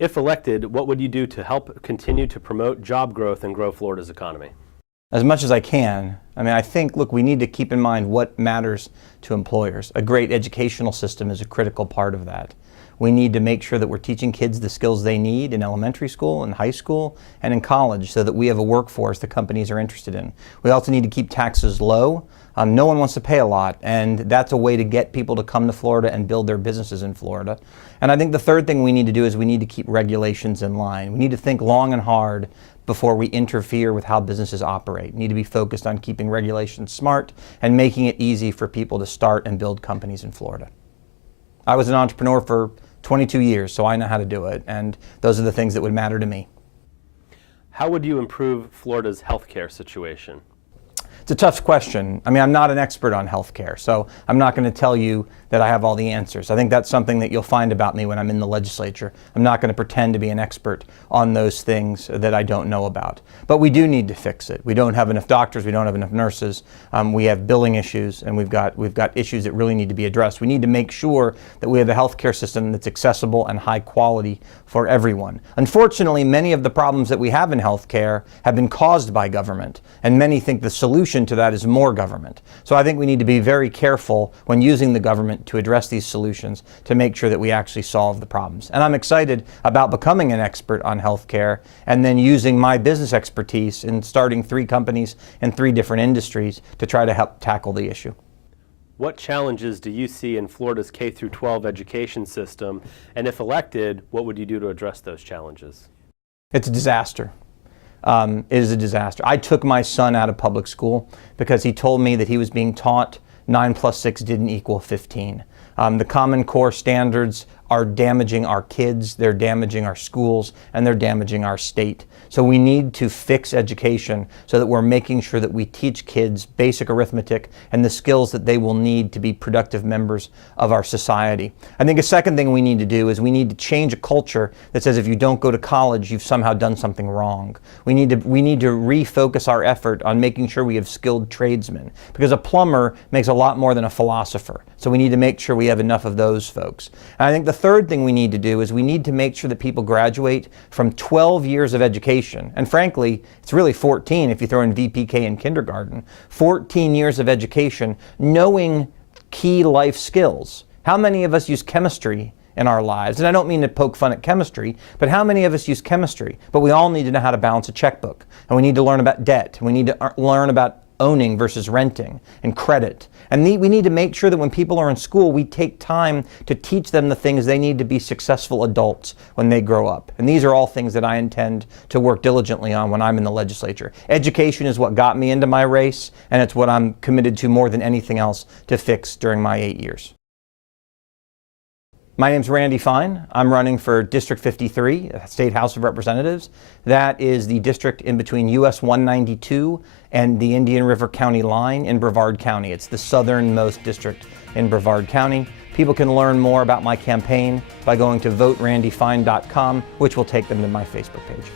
If elected, what would you do to help continue to promote job growth and grow Florida's economy? As much as I can. I think, look, we need to keep in mind what matters to employers. A great educational system is a critical part of that. We need to make sure that we're teaching kids the skills they need in elementary school, in high school, and in college so that we have a workforce that companies are interested in. We also need to keep taxes low. No one wants to pay a lot, and that's a way to get people to come to Florida and build their businesses in Florida. And I think the third thing we need to do is we need to keep regulations in line. We need to think long and hard before we interfere with how businesses operate. We need to be focused on keeping regulations smart and making it easy for people to start and build companies in Florida. I was an entrepreneur for 22 years, so I know how to do it, and those are the things that would matter to me. How would you improve Florida's healthcare situation? It's a tough question. I'm not an expert on healthcare, so I'm not going to tell you that I have all the answers. I think that's something that you'll find about me when I'm in the legislature. I'm not going to pretend to be an expert on those things that I don't know about. But we do need to fix it. We don't have enough doctors, we don't have enough nurses, we have billing issues, and we've got issues that really need to be addressed. We need to make sure that we have a healthcare system that's accessible and high quality for everyone. Unfortunately, many of the problems that we have in healthcare have been caused by government, and many think the solution to that is more government. So I think we need to be very careful when using the government to address these solutions to make sure that we actually solve the problems. And I'm excited about becoming an expert on healthcare and then using my business expertise in starting 3 companies in 3 different industries to try to help tackle the issue. What challenges do you see in Florida's K-12 education system? And if elected, what would you do to address those challenges? It's a disaster. It is a disaster. I took my son out of public school because he told me that he was being taught 9 + 6 didn't equal 15. The Common Core standards are damaging our kids, they're damaging our schools, and they're damaging our state. So we need to fix education so that we're making sure that we teach kids basic arithmetic and the skills that they will need to be productive members of our society. I think a second thing we need to do is we need to change a culture that says if you don't go to college, you've somehow done something wrong. We need to refocus our effort on making sure we have skilled tradesmen, because a plumber makes a lot more than a philosopher. So we need to make sure we have enough of those folks. And I think the third thing we need to do is we need to make sure that people graduate from 12 years of education. And frankly, it's really 14 if you throw in VPK in kindergarten. 14 years of education, knowing key life skills. How many of us use chemistry in our lives? And I don't mean to poke fun at chemistry, but how many of us use chemistry? But we all need to know how to balance a checkbook. And we need to learn about debt. And we need to learn about owning versus renting and credit. And we need to make sure that when people are in school, we take time to teach them the things they need to be successful adults when they grow up. And these are all things that I intend to work diligently on when I'm in the legislature. Education is what got me into my race, and it's what I'm committed to more than anything else to fix during my 8 years. My name's Randy Fine. I'm running for District 53, State House of Representatives. That is the district in between US 192 and the Indian River County line in Brevard County. It's the southernmost district in Brevard County. People can learn more about my campaign by going to voterandyfine.com, which will take them to my Facebook page.